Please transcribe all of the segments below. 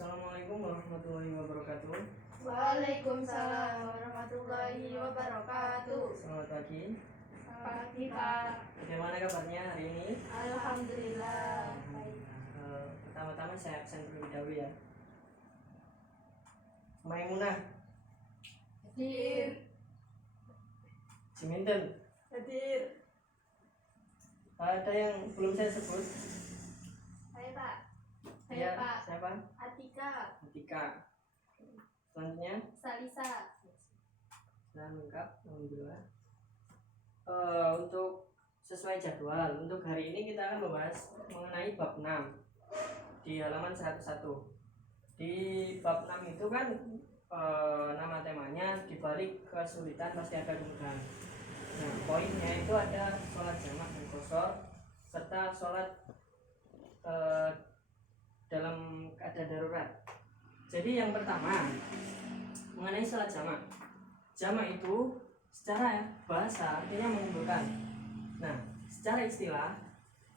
Assalamualaikum warahmatullahi wabarakatuh. Waalaikumsalam warahmatullahi wabarakatuh. Selamat pagi. Selamat pagi, Pak. Bagaimana kabarnya hari ini? Alhamdulillah. Baik. Pertama-tama saya absen terlebih dahulu ya. Maimunah, Hadir. Jiminten. Hadir. Ada yang belum saya sebut? Saya, Pak. Ya, Saya, Pak. siapa? Atika. Atika. Selanjutnya, Salisa. sudah lengkap, alhamdulillah. Untuk sesuai jadwal, untuk hari ini kita akan membahas mengenai bab 6 di halaman 101. Di bab 6 itu kan nama temanya dibalik kesulitan pasti ada kemudahan. Nah, poinnya itu ada sholat jamak dan qashar serta sholat dalam keadaan darurat. Jadi yang pertama mengenai sholat jamak. Jamak itu secara bahasa artinya mengumpulkan. Nah, secara istilah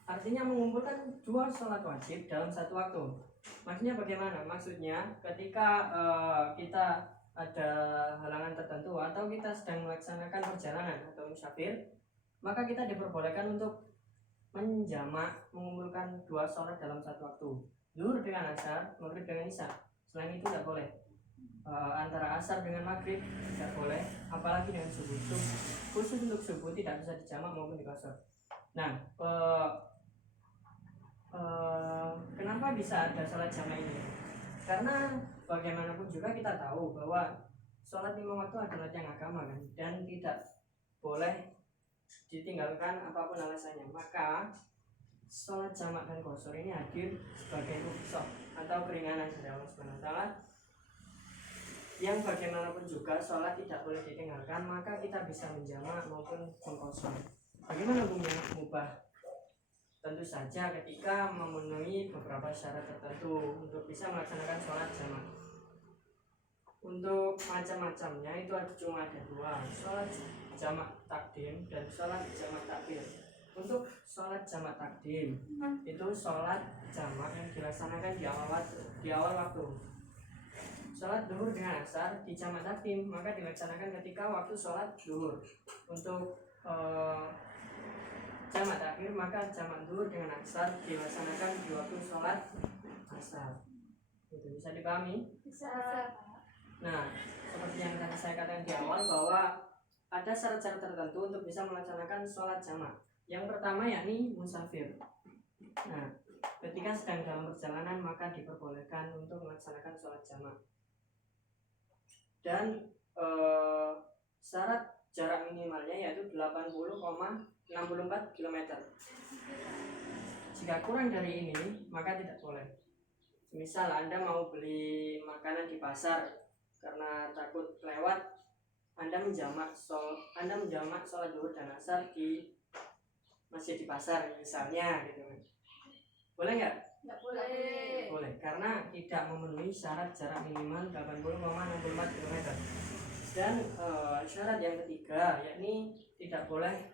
artinya mengumpulkan dua sholat wajib dalam satu waktu. Maksudnya bagaimana? Maksudnya ketika kita ada halangan tertentu atau kita sedang melaksanakan perjalanan atau musafir, maka kita diperbolehkan untuk menjamak mengumpulkan dua sholat dalam satu waktu. Zuhur dengan asar, maghrib dengan isya. Selain itu tidak boleh. Antara asar dengan maghrib tidak boleh, apalagi dengan subuh. Khusus untuk subuh tidak bisa dijamak maupun diqashar. Nah, kenapa bisa ada sholat jamak ini? Karena bagaimanapun juga kita tahu bahwa sholat lima waktu adalah tiang agama kan, dan tidak boleh ditinggalkan apapun alasannya. Maka sholat jamak dan qashar ini hadir sebagai rukhsah atau keringanan dari Allah Subhanahu wa taala, yang bagaimanapun juga sholat tidak boleh ditinggalkan, maka kita bisa menjamak maupun mengqashar. Bagaimana hukumnya? Mubah. Tentu saja ketika memenuhi beberapa syarat tertentu untuk bisa melaksanakan sholat jamak. Untuk macam-macamnya itu cuma ada dua, sholat jamak takdim dan sholat jamak takbir. Untuk sholat jamak takdim itu sholat jamak yang dilaksanakan di awal waktu. Sholat duhur dengan asar di jamak takdim maka dilaksanakan ketika waktu sholat duhur. Untuk jamak takbir maka jamak duhur dengan asar dilaksanakan di waktu sholat asar. Itu bisa dipahami? Bisa. Nah, seperti yang tadi saya katakan di awal bahwa ada syarat-syarat tertentu untuk bisa melaksanakan sholat jamak. Yang pertama yakni musafir. Nah, ketika sedang dalam perjalanan maka diperbolehkan untuk melaksanakan sholat jamak. Dan syarat jarak minimalnya yaitu 80,64 km. Jika kurang dari ini maka tidak boleh. Misal Anda mau beli makanan di pasar, karena takut lewat, Anda menjamak sholat duhur dan asar di masjid di pasar misalnya gitu. Boleh nggak? Nggak boleh. Boleh, karena tidak memenuhi syarat jarak minimal 80,64 km. Dan syarat yang ketiga yakni tidak boleh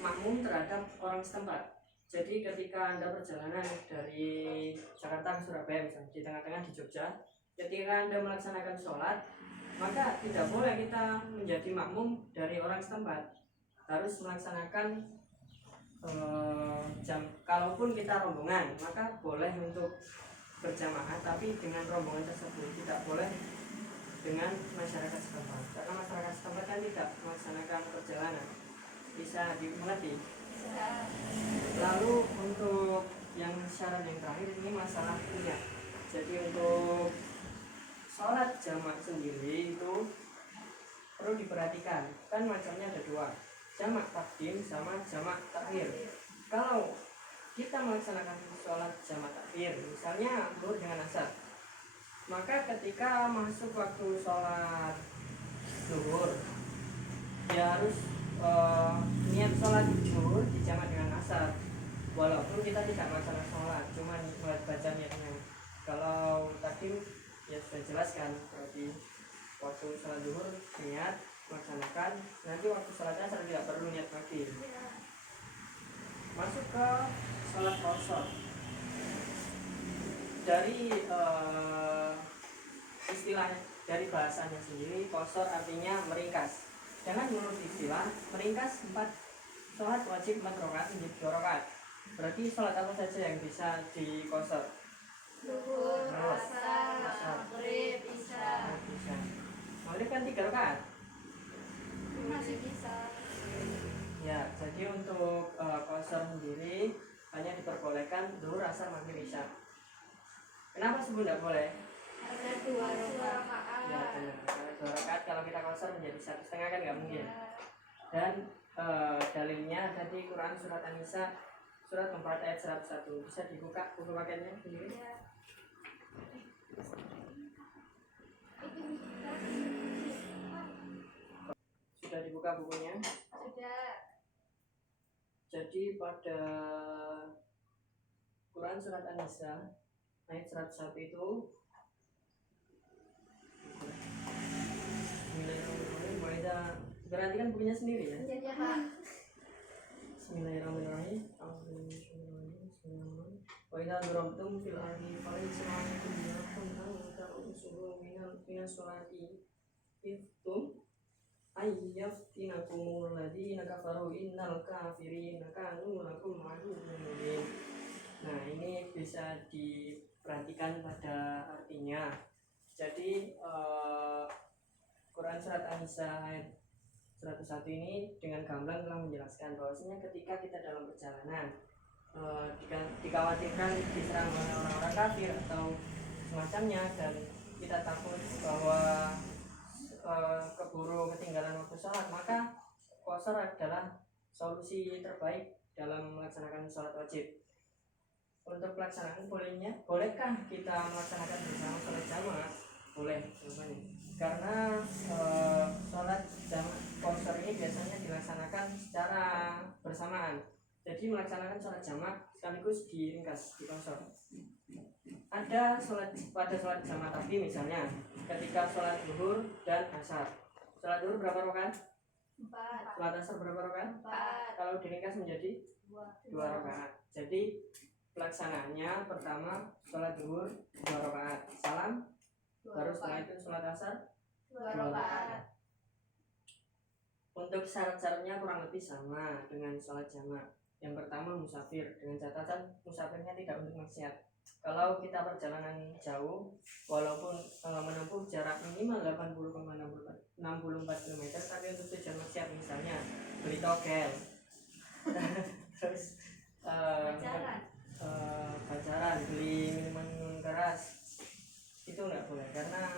makmum terhadap orang setempat. Jadi ketika Anda perjalanan dari Jakarta ke Surabaya misalnya, di tengah-tengah di Jogja, ketika Anda melaksanakan sholat, maka tidak boleh kita menjadi makmum dari orang setempat. Harus melaksanakan kalaupun kita rombongan, maka boleh untuk berjamaah, tapi dengan rombongan tersebut tidak boleh dengan masyarakat setempat, karena masyarakat setempat kan tidak melaksanakan perjalanan. Bisa dimengerti? Bisa. Lalu untuk yang syarat yang terakhir ini masalah niat. Jadi untuk sholat jamak sendiri itu perlu diperhatikan, kan macamnya ada dua, jamak takdim sama jamak takhir. Kalau kita melaksanakan sholat jamak takhir, misalnya zuhur dengan asar, maka ketika masuk waktu sholat zuhur, dia harus niat sholat zuhur dijamak dengan asar, walaupun kita tidak melaksanakan sholat, cuma buat baca niatnya. Kalau tadi ya sudah jelaskan, berarti waktu sholat zuhur niat melaksanakan, nanti waktu sholat asar tidak perlu niat lagi. Masuk ke sholat qashar. dari istilahnya, dari bahasanya sendiri, qasar artinya meringkas. Jangan menurut istilah meringkas 4 sholat wajib 4 rakaat menjadi 2 rakaat. Berarti sholat apa saja yang bisa diqasar? Zuhur, asar, maghrib, isya. Bisa. Maghrib kan 3 rakaat. Masih bisa. Ya, jadi untuk qasar sendiri hanya diperbolehkan zuhur, asar, maghrib, isya. Kenapa subuh tidak boleh? Ada 2 rakaat. Ya benar, karena 2 rakaat kalau kita qasar menjadi 1,5 kan nggak mungkin. Ya. Dan dalilnya ada di Quran surat An-Nisa surat 4 ayat 101. Bisa dibuka buku paketnya sendiri. Ya. Sudah dibuka bukunya. Sudah. Jadi pada Quran surat An-Nisa ayat 101 itu Bismillahirrahmanirrahim. Berarti kan bukunya sendiri ya. Jadi apa? Bismillahirrahmanirrahim. Bismillahirrahmanirrahim. Wa idza darabtum fil ardi falaysa 'alaykum junahun an ta'udu minas sholati iftum ayyaftinakumul ladzina kafaru innal kafirina kanu lakum aduwwun mubin. Nah, ini bisa diperhatikan pada artinya. Jadi Quran surat An-Nisa ayat 101 ini dengan gamblang telah menjelaskan bahwasanya ketika kita dalam perjalanan dikhawatirkan diserang oleh orang-orang kafir atau semacamnya dan kita takut bahwa keburu ketinggalan waktu sholat, maka qasar adalah solusi terbaik dalam melaksanakan sholat wajib. Untuk pelaksanaan bolehkah kita melaksanakan bersama sholat jamaah? Boleh, jawabannya. Karena sholat qasar ini biasanya dilaksanakan secara bersamaan. Jadi melaksanakan sholat jamaah sekaligus diringkas di qasar. Ada pada sholat jamaah tadi misalnya ketika sholat zuhur dan asar. Sholat zuhur berapa rakaat? 4. Sholat asar berapa rakaat? 4. Kalau diringkas menjadi 2 rakaat. Jadi pelaksanaannya pertama sholat zuhur 2 rakaat, salam, baru setelah itu sholat asar 2 rakaat. Untuk syarat-syaratnya kurang lebih sama dengan sholat jamaah. Yang pertama musafir, dengan catatan musafirnya tidak untuk maksiat. Kalau kita perjalanan jauh, walaupun menempuh jarak minimal 80,64 km, tapi untuk tujuan maksiat misalnya beli togel, terus pacaran, beli minuman keras, itu nggak boleh karena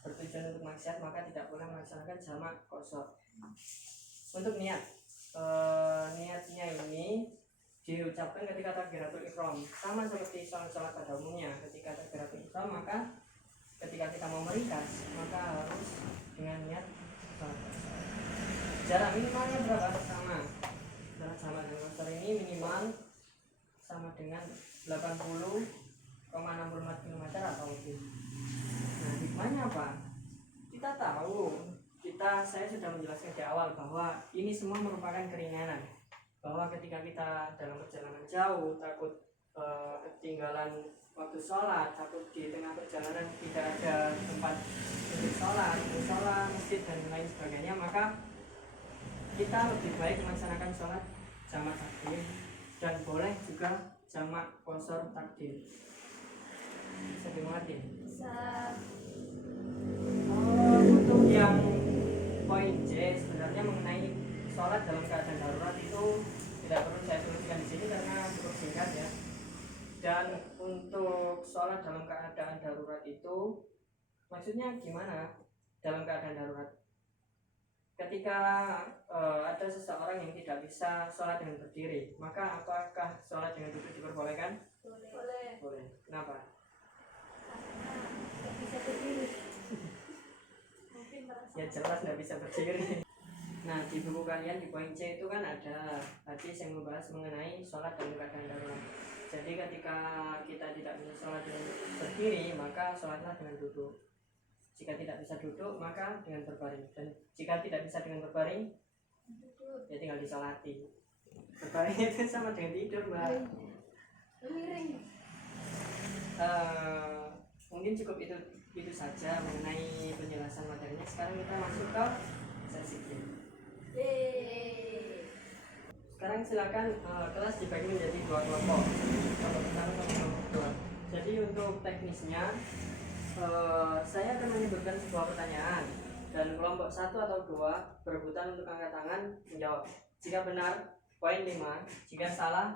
bertujuan untuk maksiat, maka tidak boleh melaksanakan jamak qasar. Untuk niatnya ini diucapkan ketika takbiratul ihram, sama seperti sholat pada umumnya. Ketika takbiratul ihram, maka ketika kita mau meringkas maka harus dengan niat sholat qasar. Jarak minimalnya berapa? Sama. Jarak sama dengan qasar ini minimal sama dengan 80,64 km atau lebih. Nah, hikmahnya apa? Kita tahu, saya sudah menjelaskan di awal bahwa ini semua merupakan keringanan. Bahwa ketika kita dalam perjalanan jauh, takut ketinggalan waktu sholat, takut di tengah perjalanan tidak ada tempat untuk sholat, masjid dan lain sebagainya, maka kita lebih baik melaksanakan sholat jamak takdim dan boleh juga jamak qasar takdim. Bisa dimengerti? Bisa. Untuk yang poin C sebenarnya mengenai sholat dalam keadaan darurat itu tidak perlu saya tuliskan di sini karena cukup singkat ya. Dan untuk sholat dalam keadaan darurat itu maksudnya gimana? Dalam keadaan darurat, ketika ada seseorang yang tidak bisa sholat dengan berdiri, maka apakah sholat dengan duduk diperbolehkan? Boleh. Boleh. Kenapa? Karena nggak bisa berdiri. Mungkin merasa. Ya jelas nggak bisa berdiri. Nah, di buku kalian di poin C itu kan ada hadis yang membahas mengenai sholat dalam keadaan darurat. Jadi ketika kita tidak bisa sholat dengan berdiri, maka sholatlah dengan duduk. Jika tidak bisa duduk, maka dengan berbaring. Dan jika tidak bisa dengan berbaring, ya tinggal disolati. Berbaring itu sama dengan tidur, Mbak. Miring. Mungkin cukup itu saja mengenai penjelasan materinya. Sekarang kita masuk ke sesi game. Sekarang silakan kelas dibagi menjadi 2 kelompok. Kelompok pertama sama kelompok kedua. Jadi untuk teknisnya saya akan menyebutkan sebuah pertanyaan dan kelompok 1 atau 2 berebutan untuk angkat tangan menjawab. Jika benar poin 5, jika salah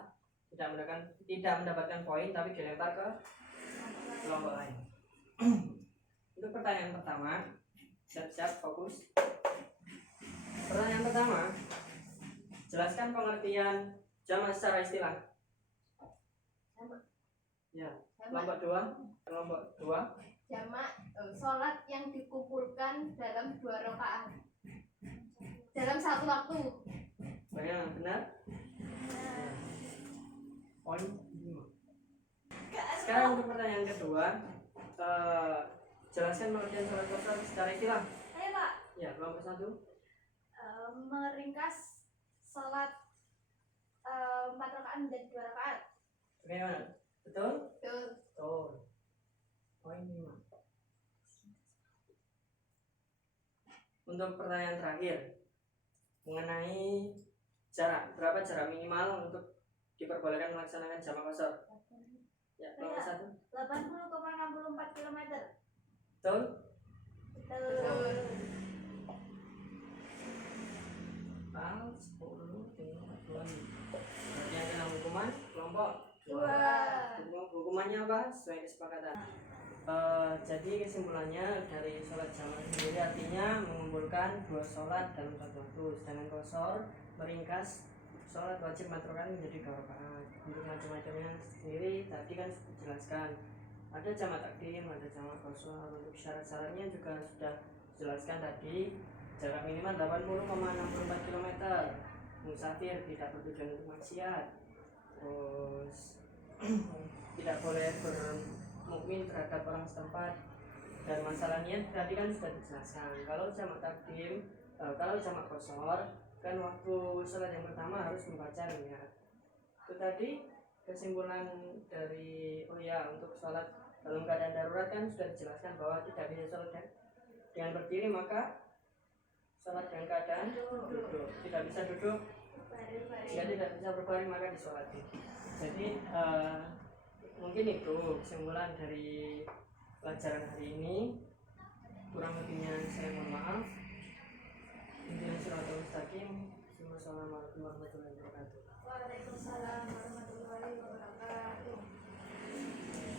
tidak mendapatkan poin tapi dilempar ke kelompok lain. Untuk pertanyaan pertama, siap-siap fokus. Pertanyaan pertama, jelaskan pengertian jamak secara istilah. Ya, kelompok 2. Jamak sholat yang dikumpulkan dalam 2 rakaat dalam satu waktu. Bagaimana, benar? Poin 5. Sekarang untuk pertanyaan kedua, jelaskan pengertian sholat kosor secara istilah. Ayo Pak. Ya, kelompok 1. Meringkas sholat 4 rakaat menjadi 2 rakaat. Bagaimana? Betul? Betul. Betul. Poin 5. Untuk pertanyaan terakhir mengenai jarak, berapa jarak minimal untuk diperbolehkan melaksanakan jamak kosor? Ya, kelompok 1. 80,64 km. Betul? Betul. 10 dengan 2. Berarti yang kena hukuman kelompok 2. Hukumannya apa? Sesuai kesepakatan. Jadi kesimpulannya dari sholat jamak sendiri artinya mengumpulkan 2 sholat dalam satu waktu, sedangkan kosor meringkas sholat wajib matrokan menjadi 2 rakaat. Untuk macam-macamnya sendiri tadi kan sudah dijelaskan, ada jamak takdim, ada jamak kosor. Untuk syarat-syaratnya juga sudah dijelaskan tadi. Jarak minimal 80,64 km, musafir, tidak bertujuan untuk maksiat, terus tidak boleh bermukmin terhadap orang setempat, dan masalah niat tadi kan sudah dijelaskan. Kalau jamak takdim, kalau jamak kosor kan waktu sholat yang pertama harus membaca niat. Itu tadi kesimpulan dari untuk sholat dalam keadaan darurat kan sudah dijelaskan bahwa tidak bisa sholat dengan berdiri, maka sholat dengan keadaan duduk. Tidak bisa duduk, jika tidak bisa berbaring maka disolati. Jadi mungkin itu kesimpulan dari pelajaran hari ini. Kurang lebihnya saya mohon maaf. Intinya suratul mustaqim. Wassalamualaikum warahmatullahi wabarakatuh.